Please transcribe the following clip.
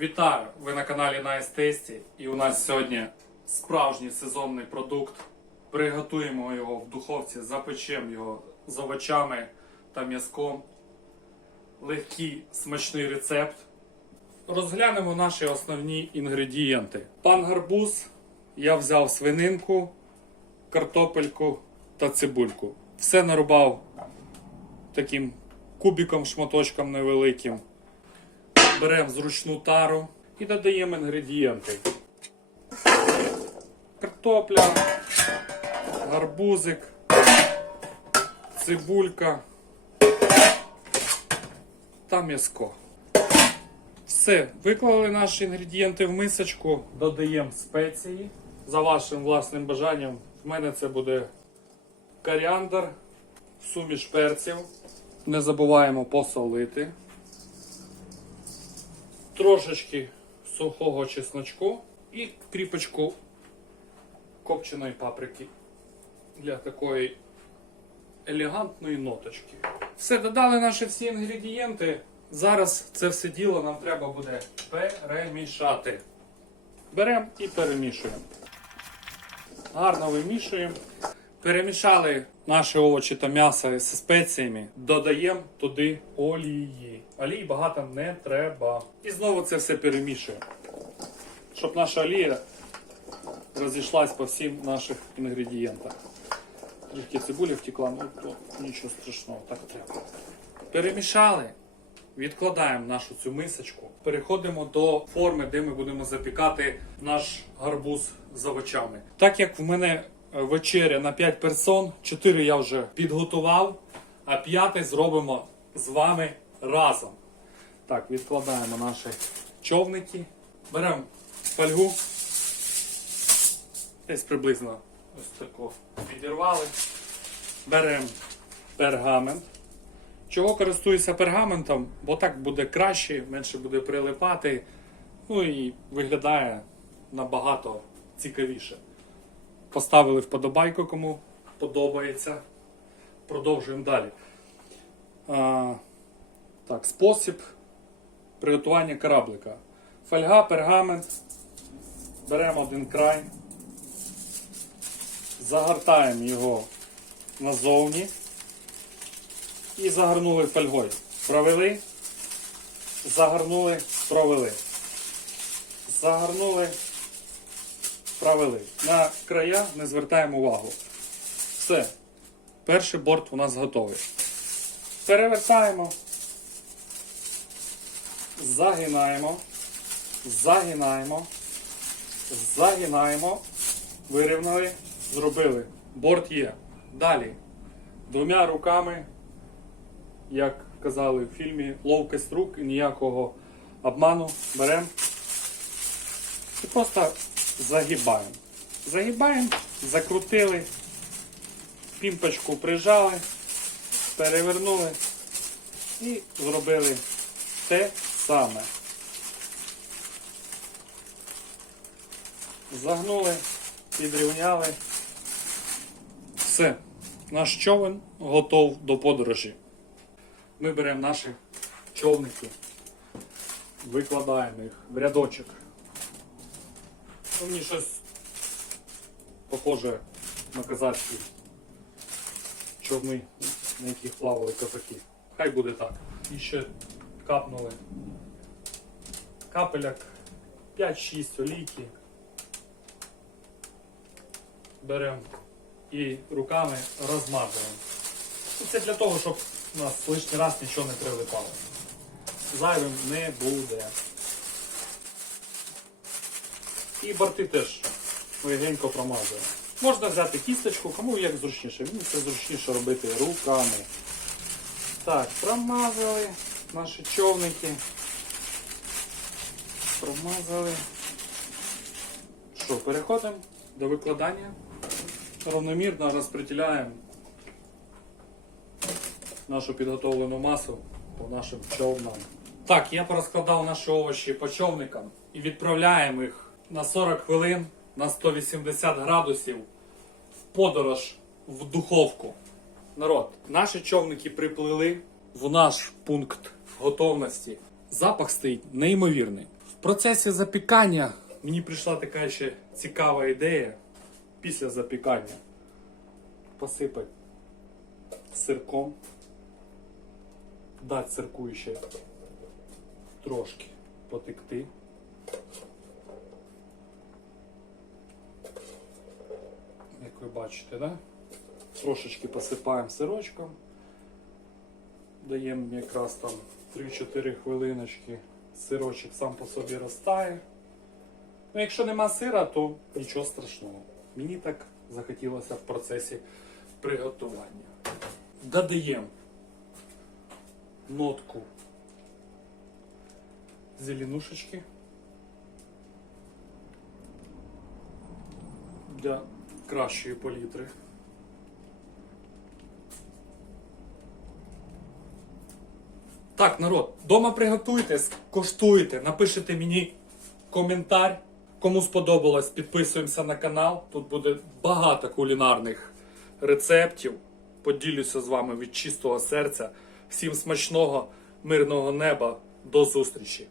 Вітаю! Ви на каналі Nice Tasty і у нас сьогодні справжній сезонний продукт. Приготуємо його в духовці, запечемо його з овочами та м'язком. Легкий смачний рецепт. Розглянемо наші основні інгредієнти. Пан гарбуз, я взяв свининку, картопельку та цибульку. Все нарубав таким кубиком, шматочком невеликим. Беремо зручну тару і додаємо інгредієнти. Картопля, гарбузик, цибулька та м'яско. Все, виклали наші інгредієнти в мисочку, додаємо спеції. За вашим власним бажанням. В мене це буде коріандр, суміш перців. Не забуваємо посолити трошечки сухого чесночку і кріпочку копченої паприки для такої елегантної ноточки. Все, додали наші всі інгредієнти. Зараз це все діло нам треба буде перемішати. Беремо і перемішуємо. Гарно вимішуємо. Перемішали наші овочі та м'ясо з спеціями, додаємо туди олії. Олії багато не треба. І знову це все перемішуємо. Щоб наша олія розійшлась по всім наших інгредієнтах. Трішки цибулі втекла, ну то нічого страшного, так треба. Перемішали. Відкладаємо нашу цю мисочку. Переходимо до форми, де ми будемо запікати наш гарбуз з овочами. Так як в мене вечеря на 5 персон, 4 я вже підготував, а 5 зробимо з вами разом. Так, відкладаємо наші човники. Беремо фольгу. Десь приблизно ось таку підірвали. Беремо пергамент. Чого користуюся пергаментом? Бо так буде краще, менше буде прилипати. Ну і виглядає набагато цікавіше. Поставили вподобайку, кому подобається. Продовжуємо далі. А, так, спосіб приготування кораблика. Фольга, пергамент. Беремо один край, загортаємо його назовні і загорнули фольгою. Провели, загорнули, провели. Загорнули, провели. На края не звертаємо увагу. Все. Перший борт у нас готовий. Перевертаємо, загинаємо, загинаємо, загинаємо, вирівняли, зробили. Борт є. Далі. Двома руками як казали в фільмі, ловкость рук і ніякого обману беремо і просто загибаємо. Загибаємо, закрутили, пімпочку прижали, перевернули і зробили те саме. Загнули, підрівняли. Все, наш човен готов до подорожі. Ми беремо наші човники, викладаємо їх в рядочок. Мені щось похоже на казацькі човни, на яких плавали козаки. Хай буде так. І ще капнули капеляк 5-6 олійки. Беремо і руками розмазуємо. Це для того, щоб у нас лишній раз нічого не прилипало. Зайвим не буде. І борти теж легенько промазуємо. Можна взяти кісточку, кому як зручніше. Мені це зручніше робити руками. Так, промазали наші човники. Промазали. Що, переходимо до викладання. Равномірно розподіляємо нашу підготовлену масу по нашим човнам. Так, я порозкладав наші овочі по човникам і відправляємо їх на 40 хвилин на 180 градусів в подорож в духовку. Народ, наші човники приплили в наш пункт готовності. Запах стоїть неймовірний. В процесі запікання мені прийшла така ще цікава ідея після запікання посипати сирком, дати сирку трошки потекти. Як ви бачите, да? трошечки посипаємо сирочком, даємо якраз там 3-4 хвилиночки, сирочок сам по собі розтає. Ну, якщо нема сира, то нічого страшного. Мені так захотілося в процесі приготування. Додаємо нотку зеленушечки для кращої палітри. Так, народ, дома приготуйте, скоштуйте, напишите мені коментар. Кому сподобалось, підписуємося на канал. Тут буде багато кулінарних рецептів. Поділюся з вами від чистого серця. Всім смачного, мирного неба. До зустрічі!